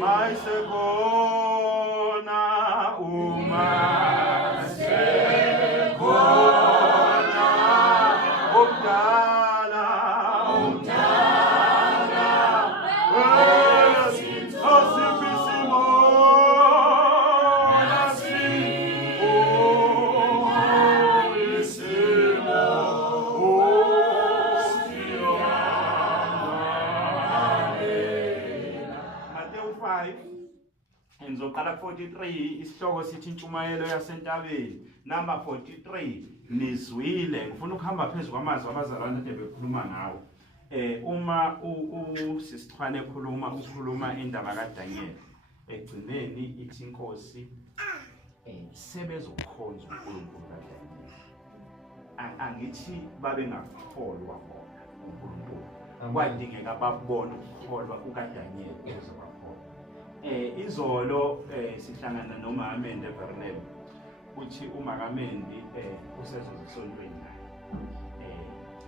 Mayisekhona uma Ngizoqala 43 isihloko sithi intshumayelo yasentabeni number 43 nizwile ngifuna ukuhamba phezulu kwamazwi abazalwane ade bekhuluma ngawo uma usisixhwane ukhuluma indaba kaDaniel egcineni ithi inkosi sebezokhonza uNkulunkulu kaDaniel angithi babe ngakholwa bona uNkulunkulu kwadingeka babone ukukholwa kukaDaniel ukuze izolo sihlangana noMahamende Vernel uthi uMahamende usezozisontweni naye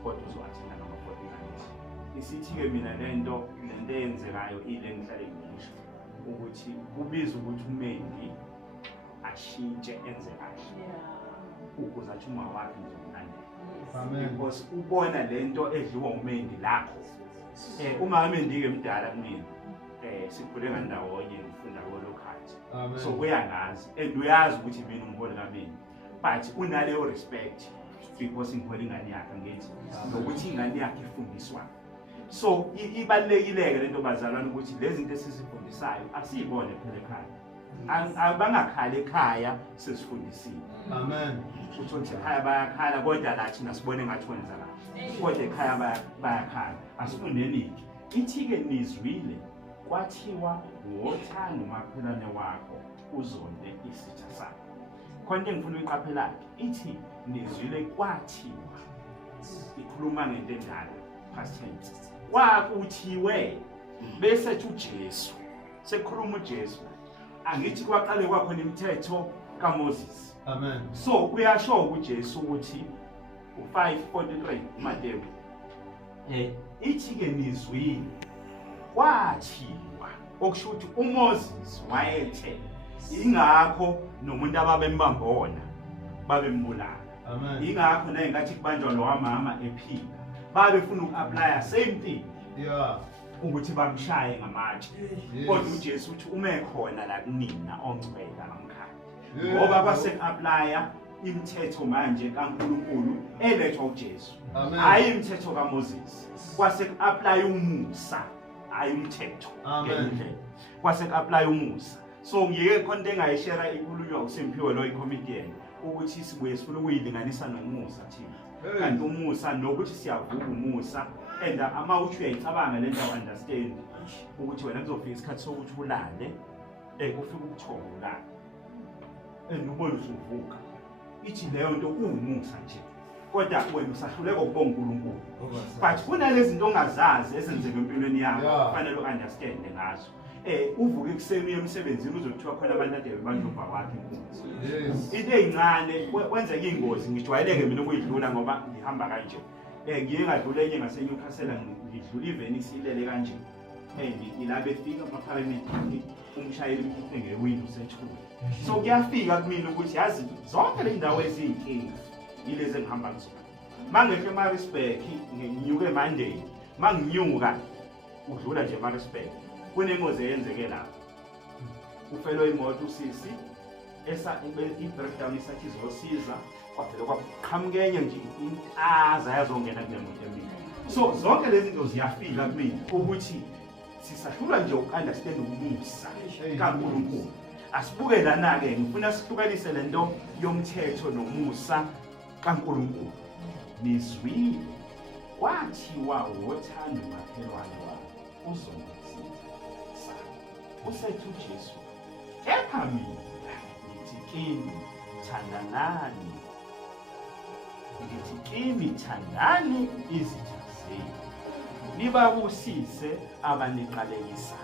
kodwa uzowathina noma 49 isithi ke mina lento eyenzekayo ile ngihlale ngisho ukuthi kubiza ukuthi uMendi ashintshe enze kahle ukuze athi uma wakhe ngizomlandela amen because ubona lento edliwa uMendi lakho uMahamende ke mdala kumina sikhule ngandawonye ngifunda kolokhathi so uyangazi and uyazi ukuthi mina umholi kaMendi but unaleyo respect because ngiholi ingane yakhe ngithi nokuthi ingane yakhe ifundiswa so ibalekile lento bazalwane ukuthi lezi zinto esisifundisayo asiyibone phela ekhaya abangakhali ekhaya sesifundisile amen uthi ekhaya bayakhala kodwa lathi nasibone ngathi wenza kahle kodwa ekhaya bayakhala asifundeni ithi ke nizwile kwathiwa wothanda umakhelwane wakho uzonde isitha sakho khona engifuna uyiqaphela ithi nizwile kwathiwa ikhuluma ngento endala past tense wakuthiwe bese uJesu sekhuluma uJesu angithi kwaqale kwakhona imithetho kaMoses amen so kuyasho uJesu ukuthi u5:43 Mateyu ithi ke nizwile kwathiwa okusho ukuthi uMoses wayethe ingakho nomuntu ababembambona babembulala amen ingakho naye ngathi kubanjwa lo wamama ephila babefuna ukuapply same thing yeah ukuthi bamshaye ngamatshe kodwa uJesu uthi uma ekhona la kunina ongcwela ngamkhaya ngoba base-applya imithetho manje kaNkulunkulu elethwa uJesu hayi imithetho kaMoses kwase ku-apply umusa hayi umthetho ngendlela kwase ku-apply umusa so ngiyeke khona engayishare inkulunywa uSemphiwe lo i-comedian ukuthi sibuye sifuna ukuyilinganisa nomusa thina kanti umusa nokuthi siyavuka umusa and ama uthi uyayicabanga lento understand ukuthi wena kuzofika isikhathi sokuthi ulale kufika ubuthongo ulale ubone usuvuka ithi leyo nto kuumusa nje kodwa wena usahluleka ukubonga uNkulunkulu but kunalezi zinto ongazazi ezenzeka empilweni yakho kufanele uunderstand ngazo uvuka ekuseni uye emsebenzini uzothiwa khona abantu ade bandlumba kwakhe inkunzi into ezincane kwenzeka ingozi ngijwayeleke mina ukuyidlula ngoba ngihamba kanje ngiye ngadlula enye ngaseNewcastle ngidlula iVenice ilele kanje ilabe efika amaparamedic umshayeli umkhiphe ngewindow sethule so kuyafika kumina ukuthi yazi zonke le ndawo ezinkinga yilezi engihamba kuzona mangehle eMaritzburg nginyuke eMonday manginyuka udlula nje eMaritzburg kunengozi eyenzeke lapha ufelo imoto usisi i-breakdown isathi izosiza kwaphela kwaqhamukenye nje intaza yazongena kule moto emini so zonke lezi zinto ziyafika kumina ukuthi sisahlulwa nje ukunderstand umusa kaNkulunkulu asibuke lana ke ngifuna sihlukanise lento yomthetho nomusa kaNkulunkulu nizwile kwathiwa wothanda umakhelwane wakho uzongisiza usethu uJesu kepha mina ngithi kimi thandanani ngithi kimi thandani izitha zenu nibabusise abaniqalekisayo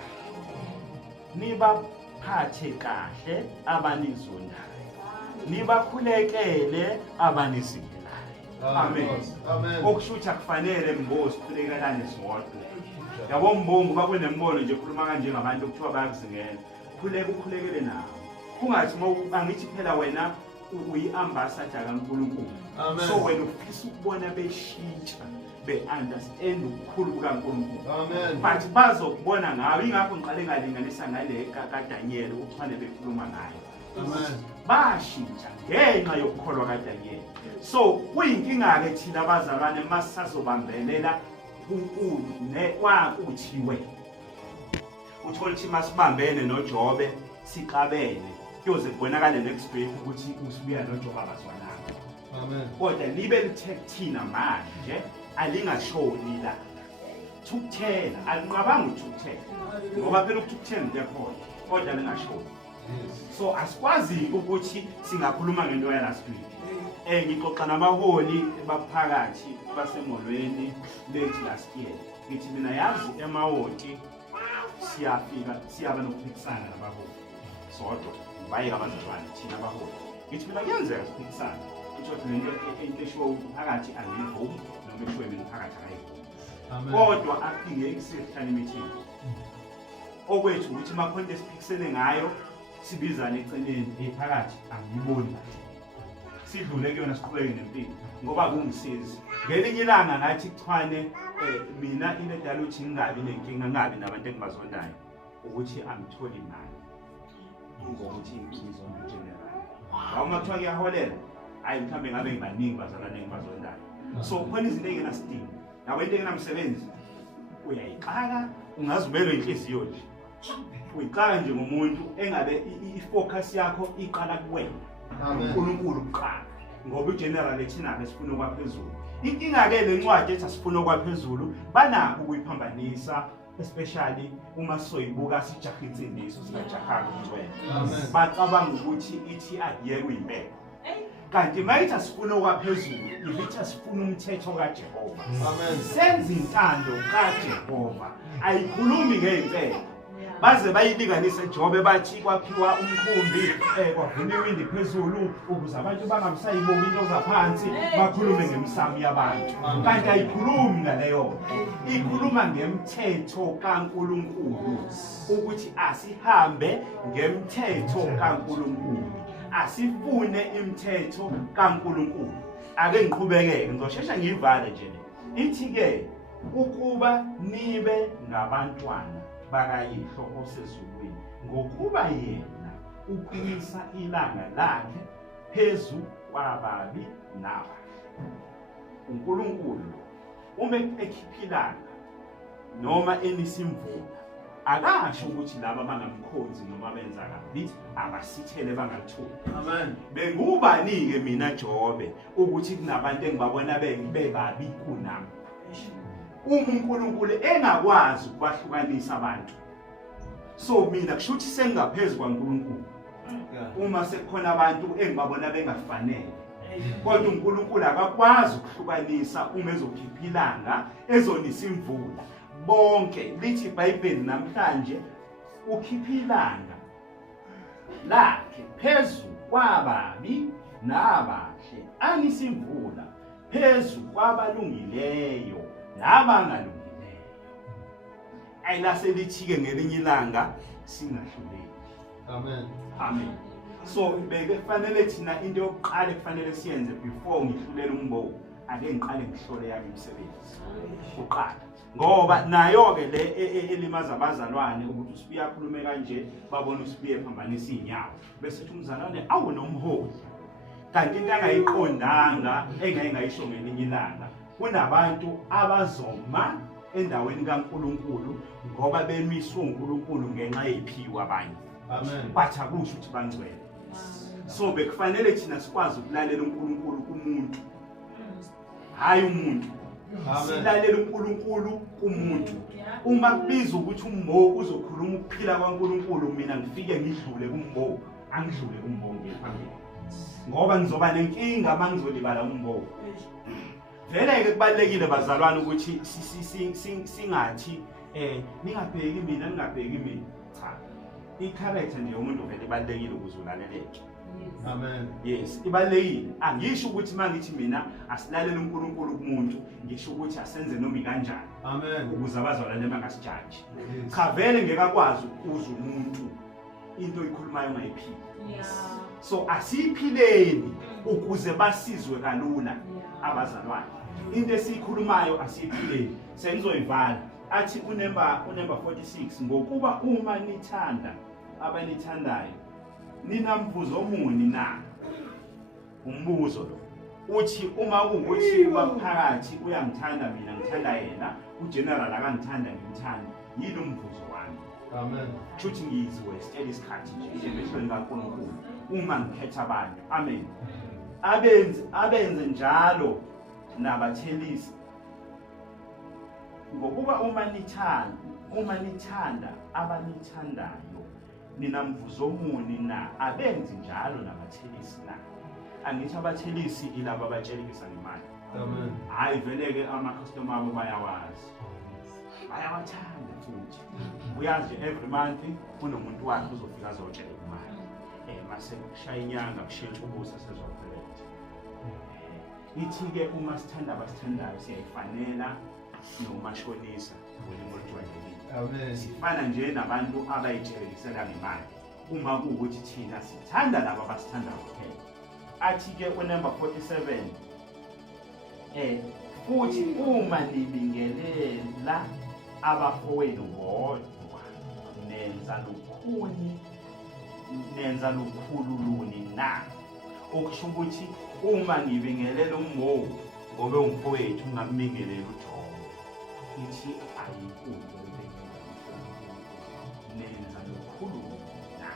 nibaphathe kahle abanizondayo nibakhulekele abanisingelayo amen okushuthi akufanele mbozi khulekela nesodwa yabo mbongo bakunembono nje ukhuluma kanje ngabantu okuthiwa bayakuzingela ukhulekele nawo kungathi angithi phela wena uyi-ambassador kaNkulunkulu so wena ufisa ukubona beshintsha be-understand ukukhulu kukaNkulunkulu but bazokubona ngayo ingakho ngiqale ngalinganisa ngale kaDaniel ukuthwane bekhuluma ngayo bashintsha ngenxa yokukholwa kaDaniel so kuyinkinga-ke thina abazalwane masisazobambelela kunkulu kwakuthiwe uthola ukuthi masibambene noJobe siqabene kuyoze kubonakale next week ukuthi usibuya noJobe abazwananga kodwa libe lithe kuthina manje alingashoni la thukuthela alinqabanga uthukuthela ngoba phela ukuthukuthela kuyakhona kodwa lingashoni so asikwazi ukuthi singakhuluma ngento ya last week ngixoxa nabaholi baphakathi basemolweni late last year ngithi mina yazi emawoti siyaba nokuphikisana nabaholi sodwa bayeka abazalwane thina abaholi ngithi mina kuyenzeka siphikisana ukuthi into eshiwo umphakathi angivumi noma eshiwo mina umphakathi akayivumi kodwa akudingeki sihlale meeting okwethu ukuthi makhonto esiphikisene ngayo sibizane eceleni ephakathi angiyiboni sidlule kuyona siqhubeke nempilo ngoba kungisizi ngelinye ilanga ngathi kuthwane mina into edala ukuthi ngingabi nenkinga ngabi nabantu engibazondayo ukuthi angitholi imali ngokuthi ngizonda general ngawuma kuthiwa kuyaholela hayi mhlambe ngabe ngibaningi bazalwane engibazondayo so khona izinto engenasidingo nawe into engenamsebenzi uyayixaka ungazibelwe inhliziyo nje uyixaka nje ngomuntu engabe ifocus yakho iqala kuwena uNkulunkulu kuqala ngoba ugeneral ethina besifuna okwaphezulu inkinga-ke lencwadi ethi asifuna okwaphezulu banakho ukuyiphambanisa especially uma soyibuka sijaha insindiso singajahanga umncwele bacabanga ukuthi ithi akuyeke uyimpela kanti mayithi asifuna okwaphezulu ibithi asifuna umthetho kaJehova senza intando kaJehova ayikhulumi ngempela baze bayilinganise eJobe bathi kwaphiwa umkhumbi kwavuna iwindi phezulu ukuze abantu bangabisayiboka into zaphansi bakhulume ngemsamo yabantu kanti ayikhulumi ngaleyo ikhuluma ngemthetho kaNkulunkulu ukuthi asihambe ngemthetho kaNkulunkulu asifune imithetho kaNkulunkulu ake ngiqhubekeke ngizoshesha ngiyivale nje ithi-ke ukuba nibe ngabantwana bakayihlo osezulwini ngokuba yena uqinisa ilanga lakhe phezu kwababi nabahle uNkulunkulu uma ekhipha ilanga noma enisimvula akasho ukuthi laba bangamkhonzi noma benza kabi abasithele bangathuli bengubani-ke mina Jobe ukuthi kunabantu engibabona bebabi kunami uNkulunkulu engakwazi ukubahlukanisa abantu so mina kusho ukuthi sengaphezulu kwaNkulunkulu uma sekukhona abantu engibabona bengafanele kodwa uNkulunkulu akakwazi ukuhlukanisa uma ezokhipha ilanga ezonisa imvula bonke lithi iBhayibheli namhlanje ukhipha ilanga lakhe phezu kwababi nabahle anisa imvula phezu kwabalungileyo nabangalungileyo ayilase-lithi-ke ngelinye ilanga singahluleki amen so bekufanele thina into yokuqala ekufanele siyenze before ngihlulela umbowo ake ngiqale ngihlole yami imisebenzi uqala ngoba nayo-ke le elimaza abazalwane ukuthi usibuye akhulume kanje babone usibuye ephambanisa iy'nyawo bese thi umzalwane awunomholi kanti into angayiqondanga engayisho ngelinye ilanga kunabantu abazoma endaweni kaNkulunkulu ngoba bemiswe uNkulunkulu ngenxa yey'phiwo abanye bathi akusho ukuthi bangcwele so bekufanele thina sikwazi ukulalela uNkulunkulu kumuntu hayi umuntu silalela uNkulunkulu kumuntu uma kubiza ukuthi umbo uzokhuluma ukuphila kwaNkulunkulu mina ngifike ngidlule kumbo angidlule kumbo ngephambili ngoba ngizoba nenkinga uma ngizolibala umbo vele-ke kubalulekile bazalwane ukuthi singathi ningabheki mina ningabheki mina cha i-character nje yomuntu vele ibalulekile ukuze ulaleleke amen yes ibalulekile angisho ukuthi mangithi mina asilalele uNkulunkulu kumuntu ngisho ukuthi asenze noma ikanjani Amen. Ukuze abazalwane bangasijaji. Cha vele ngekakwazi ukuza umuntu into ikhulumayo ngayiphili. So asiphileni ukuze basizwe kalula abazalwane. Into esikhulumayo asiphileni. Sengizoyivala. Athi uNumber 46 ngokuba uma nithanda abanithandayo ninamvuzo muni na? Umbuzo lo. Uthi uma kuwukuthi ubaphakathi uyangithanda mina ngithanda yena, ugeneral akangithanda ngimthanda, yini umvuzo wami? Amen. Futhi ngizwe steli isikhathi nje emehlweni kaNkulunkulu uma ngikhetha abantu. Amen. Abenze njalo nabathelisi. Ngokuba uma nithanda abanithandayo ninamvuzo muni na? Abenzi njalo nabathelisi na? Angithi abathelisi ilabo abatshelekisa ngemali. Amen. Hayi vele ke ama-customer abo bayawazi. Bayawathanda futhi. Uyazi every month kunomuntu wakhe uzofika azotshela imali. Mase kushaya inyanga kushintsha ubuso sezophelele. Ithi ke uma sithanda abasithandayo siyayifanela nomashonisa ngolimi olujwayelekile. Amen. Sifana nje nabantu abayitshelekisela ngemali. Uma kuwukuthi thina sithanda labo abasithandayo kuphela. Athi ke uNumber 47 futhi uma nibingelela abafowenu bodwa nenza lukhululuni na? Okusho ukuthi uma ngibingelela ummo ngobe umfowethu ngambingelela uJobe, ithi ayikho nenza lukhululuni na?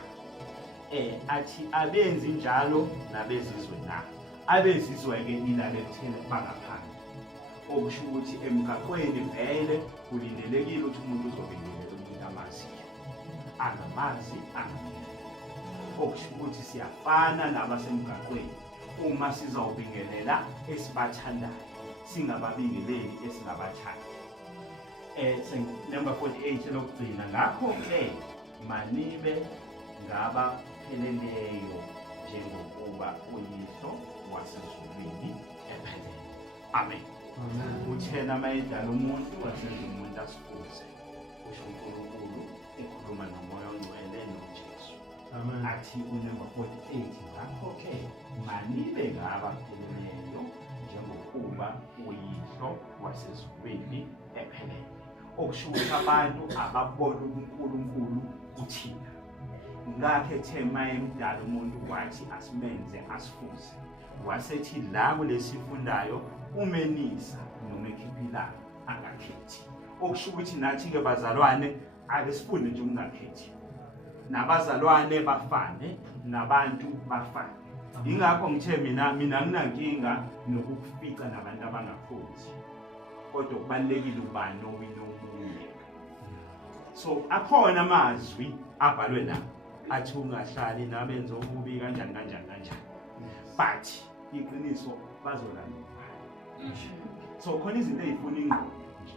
Athi abenzi njalo nabezizwe na? Abezizwe ke ilalethene bangaphandle. Okusho ukuthi emgaqweni vele kulindelekile ukuthi umuntu uzobingelela umuntu amaziyo. Angamazi angamile. Okusho ukuthi siyafana nabasemgaqweni uma sizawubingelela esibathandayo singababingeleli esingabathandi. Number 48 lokugcina ngakho-ke manibe ngabapheleleyo njengokuba uyihlo wasezulwini ephelele. Amen. Uthena mayedala umuntu wasenza umuntu asifuze. Usho uNkulunkulu ekhuluma nomoya ongcwele noJesu. Amen. Athi uNumber 48 ngakho-ke manibe ngabapheleleyo njengokuba uyihlo wasezulwini ephelele. Okusho ukuthi abantu ababona uNkulunkulu uthina. Ngakho ethe mayemdala umuntu wathi asimenze asifuze. Wasethi la kulesifundayo umenisa noma ekhiphila angakhethi. Okusho ukuthi nathi ke bazalwane ake sifunde nje ungakhethi. Nabazalwane bafane nabantu bafane. Ingakho ngithe mina nginankinga nokufica nabantu abangafuthi. Kodwa kubalekile ubani omunye. So akhona amazwi abhalwe la athi ungahlali nabenza okubi kanjani. But iqiniso bazolanda. So khona izinto ezifuna ingqondo nje.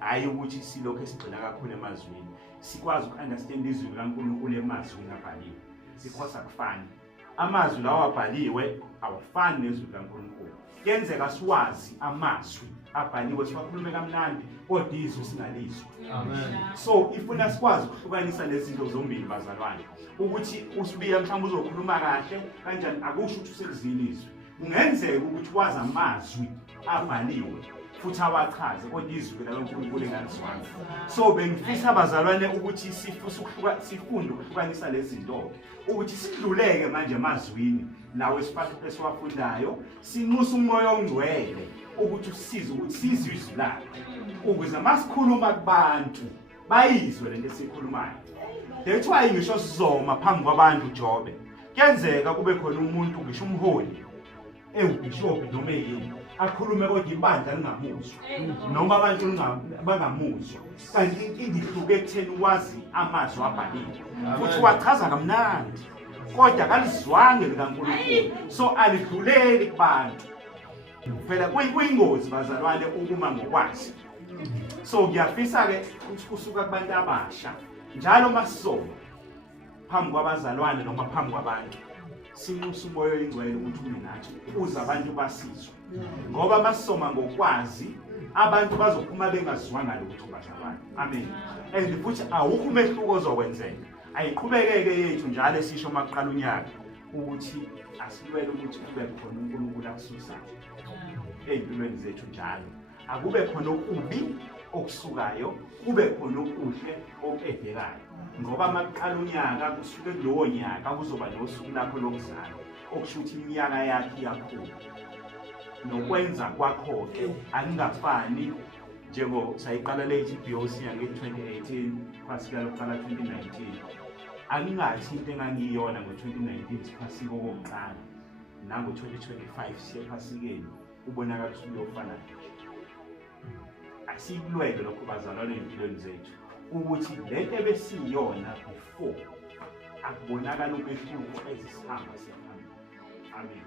Hayi ukuthi silokho esigcina kakhulu emazwini. Sikwazi ukunderstand izwi likaNkulunkulu emazwini abhaliwe. Sikhosa kufani. Amazwi lawo abhaliwe awafani nezwi likaNkulunkulu. Kuyenzeka siwazi amazwi abhaliwe siwakhulume kamnandi kodwa izwi singalizwi. Amen. So ifuna sikwazi ukuhlukanisa lezi zinto zombili bazalwane. Ukuthi usibiya mhlawumbe uzokhuluma kahle kanjani akusho ukuthi usekuzile izwi. Kungenzeka ukuthi wazi amazwi abhaliwe futhi awachaze kodwa izwi likaNkulunkulu engalizwanga. So bengifisa abazalwane ukuthi sifunde ukuhlukanisa lezi zinto ukuthi sidluleke manje emazwini lawo esiwafundayo sinxusa umoya ongcwele ukuthi usize ukuthi sizwe izwi lakhe ukuze masikhuluma kubantu bayizwe lento esikhulumayo. That's why ngisho sizoma phambi kwabantu Jobe. Kuyenzeka kube khona umuntu ngisho umholi ewubishop noma yini akhulume kodwa ibandla lingamuzwa noma abantu bangamuzwa. Kanti inkinga ihluke ekutheni wazi amazwi abhaliwe futhi wachaza kamnandi kodwa kalizwange likaNkulunkulu. So alidluleli kubantu. Phela kuyingozi bazalwane ukuma ngokwazi. So ngiyafisa ke ukuthi kusuka kubantu abasha njalo masisoma phambi kwabazalwane noma phambi kwabantu sinxusa umoya oyingcwele ukuthi ume nathi ukuze abantu basizwe. Ngoba masisoma ngokwazi abantu bazophuma bengazwanga ukuthi ubazalwane. Amen. And futhi awukho umehluko ozokwenzeka. Ayiqhubekeke yethu njalo esisho maqala unyaka ukuthi asilwele ukuthi kube khona uNkulunkulu akususayo empilweni zethu njalo. Akube khona okubi okusukayo, kube khona okuhle okudekayo. Ngoba maqala unyaka kusuke kulowo nyaka kuzoba nosuku lapho lokuzalwa, okusho ukuthi iminyaka yakhe iyakhula. Nokwenza kwakho ke angingafani njengo sayiqala le GBOC yange 2018 phasika lokuqala 2019. Angingathi into engangiyona ngo2019 siphasika okokuqala nango 2025 siye phasikeni ubonakala ukuthi uyofana nje. Asikulwele lokho bazalwane empilweni zethu ukuthi lento ebesiyona before akubonakala umehluko ezisihamba sihambe. Amen.